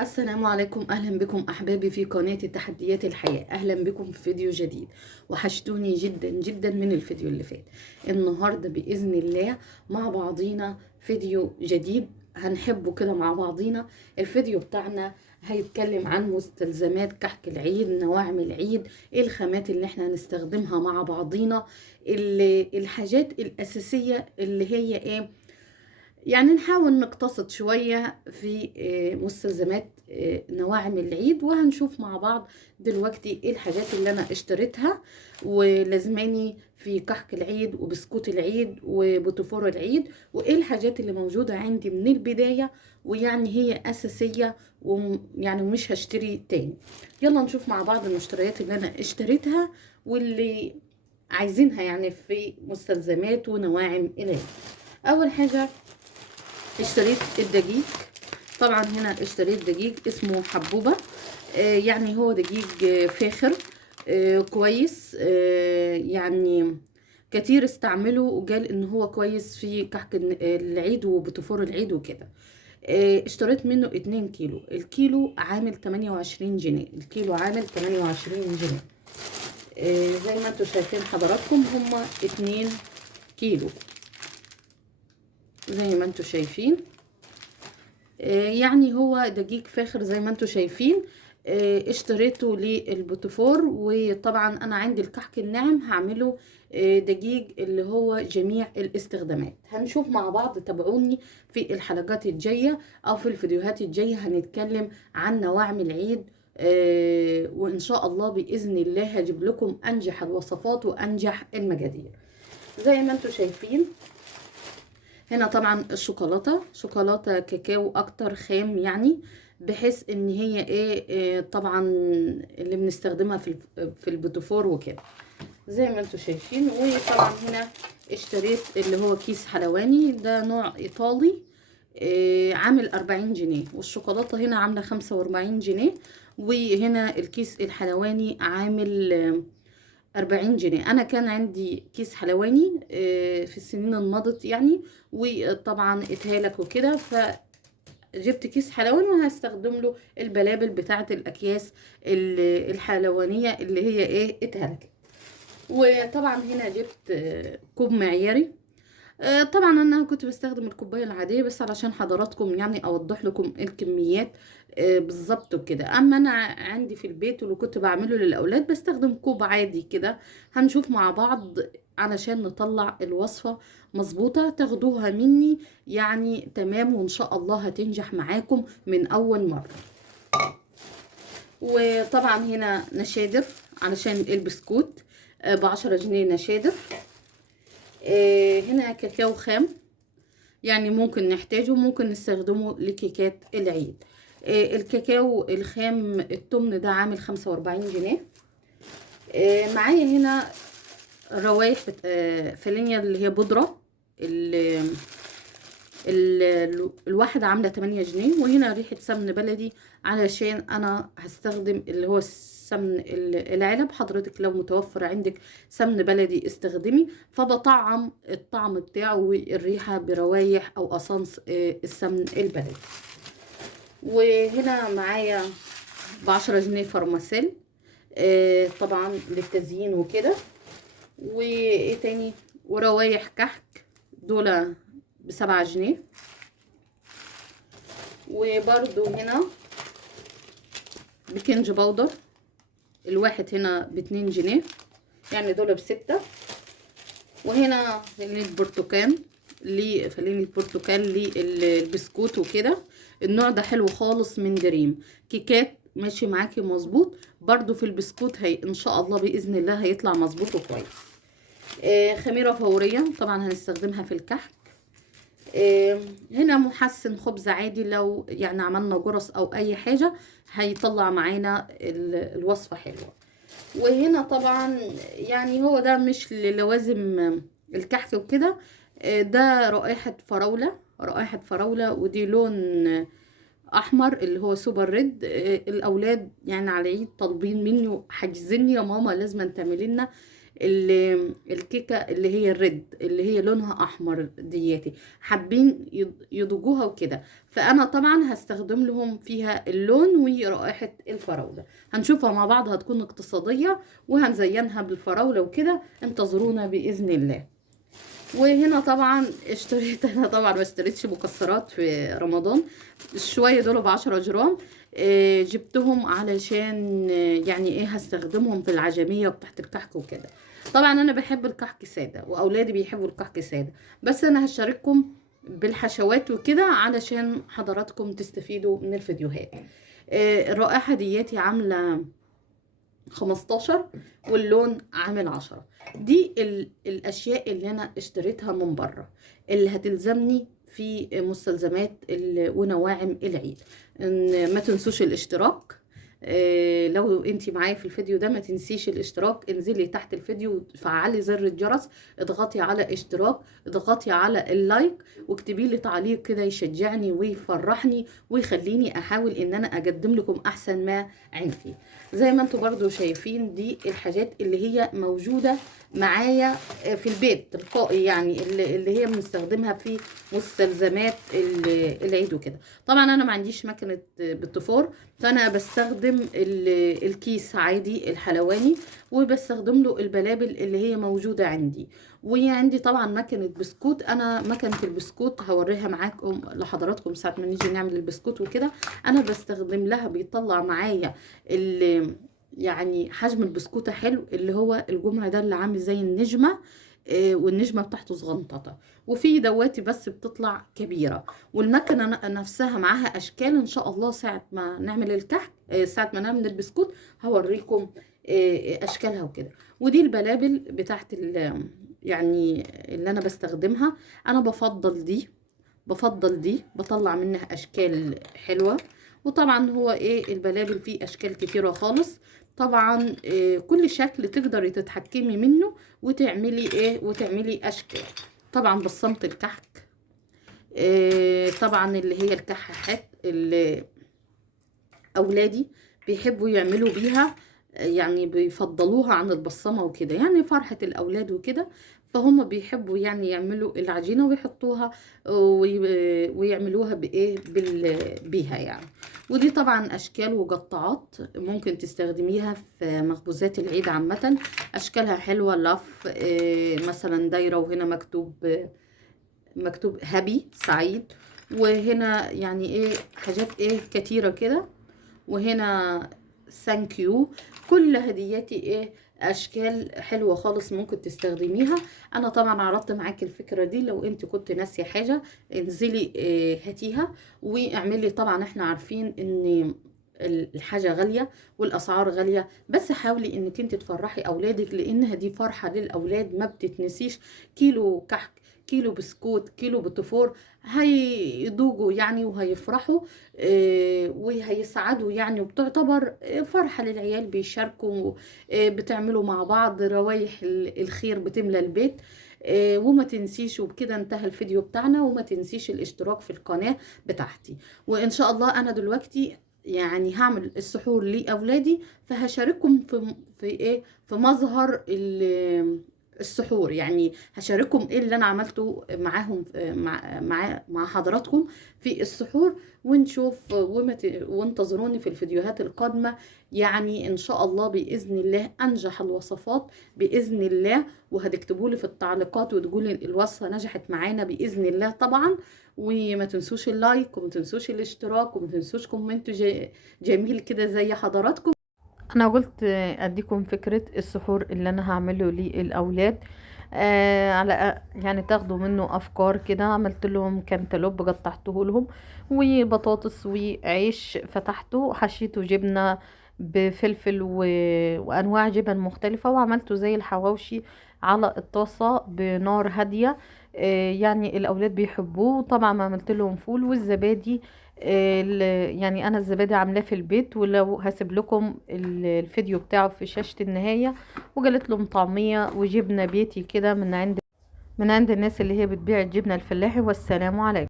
السلام عليكم، اهلا بكم احبابي في قناة تحديات الحياة. اهلا بكم في فيديو جديد. وحشتوني جدا جدا من الفيديو اللي فات. النهاردة باذن الله مع بعضينا فيديو جديد هنحبه كده مع بعضينا. الفيديو بتاعنا هيتكلم عن مستلزمات كحك العيد، نواعم العيد، ايه الخامات اللي احنا هنستخدمها مع بعضينا، الحاجات الاساسية اللي هي ايه. يعني نحاول نقتصد شوية في مستلزمات نواعم العيد، وهنشوف مع بعض دلوقتي ايه الحاجات اللي انا اشتريتها ولازماني في كحك العيد وبسكوت العيد وبوتفور العيد، وايه الحاجات اللي موجودة عندي من البداية ويعني هي اساسية ويعني مش هشتري تاني. يلا نشوف مع بعض المشتريات اللي انا اشتريتها واللي عايزينها يعني في مستلزمات ونواعم العيد. اول حاجة اشتريت الدقيق. طبعا هنا اشتريت دقيق اسمه حبوبة. يعني هو دقيق فاخر، كويس، يعني كتير استعمله وقال ان هو كويس في كحك العيد وبتفور العيد وكده. اشتريت منه 2 كيلو. الكيلو عامل 28 جنيه. الكيلو عامل 28 جنيه. زي ما انتم شايفين حضراتكم هما 2 كيلو زي ما انتم شايفين. يعني هو دقيق فاخر زي ما انتم شايفين. اشتريته للبوتفور، وطبعا انا عندي الكحك الناعم هعمله دقيق اللي هو جميع الاستخدامات. هنشوف مع بعض، تابعوني في الحلقات الجاية او في الفيديوهات الجاية هنتكلم عن نواعم العيد. وان شاء الله باذن الله هجيب لكم انجح الوصفات وانجح المقادير. زي ما انتم شايفين هنا طبعا الشوكولاته، شوكولاته كاكاو اكتر خام، يعني بحيث ان هي ايه طبعا اللي بنستخدمها في البوتفور وكده زي ما انتم شايفين. وطبعا هنا اشتريت اللي هو كيس حلواني، ده نوع ايطالي، عامل 40 جنيه، والشوكولاته هنا عامله 45 جنيه. وهنا الكيس الحلواني عامل 40 جنيه. انا كان عندي كيس حلواني في السنين الماضت يعني، وطبعا اتهالك وكده، فجبت كيس حلواني وهستخدم له البلابل بتاعه الاكياس الحلوانيه اللي هي ايه اتهلكت. وطبعا هنا جبت كوب معياري. طبعا انا كنت بستخدم الكوبايه العاديه بس علشان حضراتكم يعني اوضح لكم الكميات بالظبط وكده. اما انا عندي في البيت واللي كنت بعمله للاولاد بستخدم كوب عادي كده. هنشوف مع بعض علشان نطلع الوصفه مظبوطه تاخدوها مني يعني تمام، وان شاء الله هتنجح معاكم من اول مره. وطبعا هنا نشادر علشان البسكوت، ب10 جنيه نشادر. هنا كاكاو خام، يعني ممكن نحتاجه، ممكن نستخدمه لكيكات العيد. الكاكاو الخام التمن ده عامل 45 جنيه. معايا هنا روايح فانيليا اللي هي بودرة، الواحدة عاملة 8 جنيه. وهنا ريحة سمن بلدي علشان انا هستخدم اللي هو السمن العلب. حضرتك لو متوفر عندك سمن بلدي استخدمي، فبطعم الطعم بتاعه والريحة بروايح او اسانس السمن البلدي. وهنا معايا ب10 جنيه فرماسيل، طبعا للتزيين وكده. وايه تاني، وروايح كحك دول ب7 جنيه. وبرده هنا بيكنج باودر، الواحد هنا ب2 جنيه، يعني دول ب6. وهنا فانيلة برتقال، فانيلة برتقال للبسكوت وكده. النوع ده حلو خالص من دريم كيكات، ماشي معاكي مظبوط. برضو في البسكوت هي ان شاء الله باذن الله هيطلع مظبوط وكويس. خميرة فورية طبعا هنستخدمها في الكحك. هنا محسن خبز عادي، لو يعني عملنا جرس او اي حاجة هيطلع معانا الوصفة حلوة. وهنا طبعا يعني هو ده مش للوازم الكحك وكده. ده رائحة فراولة، رائحة فراولة، ودي لون احمر اللي هو سوبر ريد. الاولاد يعني على العيد طالبين مني حاجزيني يا ماما لازم تعملي لنا الكيكه اللي هي الريد اللي هي لونها احمر دياتي، حابين يضجوها وكده. فانا طبعا هستخدم لهم فيها اللون ورائحه الفراوله. هنشوفها مع بعض، هتكون اقتصاديه وهنزينها بالفراوله وكده. انتظرونا باذن الله. وهنا طبعا اشتريت انا طبعا ما اشتريتش مكسرات في رمضان. شويه دول ب10 جرام. جبتهم علشان يعني ايه هستخدمهم في العجميه بتاعت الكحك وكده. طبعا انا بحب الكحك ساده واولادي بيحبوا الكحك ساده، بس انا هشارككم بالحشوات وكده علشان حضراتكم تستفيدوا من الفيديوهات. الرائحه دياتي عامله 15 واللون عامل 10. دي الاشياء اللي انا اشتريتها من بره اللي هتلزمني في مستلزمات ونواعم العيد. ما تنسوش الاشتراك. لو انتي معايا في الفيديو ده ما تنسيش الاشتراك، انزلي تحت الفيديو فعلي زر الجرس، اضغطي على اشتراك، اضغطي على اللايك، واكتبي لي تعليق كده يشجعني ويفرحني ويخليني احاول ان انا اقدم لكم احسن ما عندي. زي ما انتوا برضو شايفين دي الحاجات اللي هي موجودة معايا في البيت تلقائي، يعني اللي هي بنستخدمها في مستلزمات العيد وكده. طبعا انا ما عنديش مكنة بتفور، فانا بستخدم الكيس عادي الحلواني، وبستخدم له البلابل اللي هي موجودة عندي. وعندي طبعا مكنة بسكوت. انا مكنة البسكوت هوريها معاكم لحضراتكم ساعة ما نيجي نعمل البسكوت وكده. انا بستخدم لها بيطلع معايا يعني حجم البسكوتة حلو، اللي هو الجمع ده اللي عامل زي النجمة. والنجمة بتاعته صغنططة، وفي دواتي بس بتطلع كبيرة. والمكنة نفسها معاها أشكال. إن شاء الله ساعة ما نعمل الكحك، ساعة ما نعمل البسكوت هوريكم أشكالها وكده. ودي البلابل بتاعت يعني اللي أنا بستخدمها. أنا بفضل دي بطلع منها أشكال حلوة. وطبعا هو البلابل فيه أشكال كتيرة خالص. طبعا كل شكل تقدري تتحكمي منه وتعملي اشكال. طبعا بصمة الكحك، طبعا اللي هي الكحكات اللي اولادي بيحبوا يعملوا بيها، يعني بيفضلوها عن البصمة وكده، يعني فرحة الاولاد وكده. فهم بيحبوا يعني يعملوا العجينة ويحطوها ويعملوها بيها يعني. ودي طبعا اشكال وقطعات ممكن تستخدميها في مخبوزات العيد عامة. اشكالها حلوة، لف مثلا دايرة، وهنا مكتوب هابي سعيد، وهنا يعني حاجات كتيرة كده، وهنا ثانك يو. كل هدياتي اشكال حلوه خالص ممكن تستخدميها. انا طبعا عرضت معاكي الفكره دي، لو انت كنت ناسيه حاجه انزلي هاتيها واعملي. طبعا احنا عارفين ان الحاجه غاليه والاسعار غاليه، بس حاولي انك انت تفرحي اولادك، لانها دي فرحه للاولاد ما بتتنسيش. كيلو كحك، كيلو بسكوت، كيلو بتفور هيدوجوا يعني وهيفرحوا وهيسعدوا يعني. وبتعتبر فرحة للعيال، بيشاركوا بتعملوا مع بعض روايح الخير بتملى البيت. وما تنسيش. وبكده انتهى الفيديو بتاعنا، وما تنسيش الاشتراك في القناة بتاعتي. وان شاء الله انا دلوقتي يعني هعمل السحور لأولادي، فهشارككم في مظهر السحور. يعني هشارككم اللي انا عملته معاهم مع حضراتكم في السحور، ونشوف وانتظروني في الفيديوهات القادمة. يعني ان شاء الله بإذن الله انجح الوصفات بإذن الله، وهتكتبوا لي في التعليقات وتقولي الوصفة نجحت معانا بإذن الله طبعا. وما تنسوش اللايك، وما تنسوش الاشتراك، وما تنسوش كومنت جميل كده زي حضراتكم. انا قلت اديكم فكرة السحور اللي انا هعمله للاولاد، على يعني تاخدوا منه افكار كده. عملت لهم كانتالوب قطعته لهم، وبطاطس وعيش فتحته حشيته جبنة بفلفل وانواع جبن مختلفة، وعملته زي الحواوشي على الطاسة بنار هادية. يعني الاولاد بيحبوه. طبعا عملت لهم فول والزبادي. يعني انا الزبادي عاملاه في البيت، ولو هسيب لكم الفيديو بتاعه في شاشة النهاية. وجالت لهم طعمية وجبنة بيتي كده من عند الناس اللي هي بتبيع الجبنة الفلاحي. والسلام عليكم.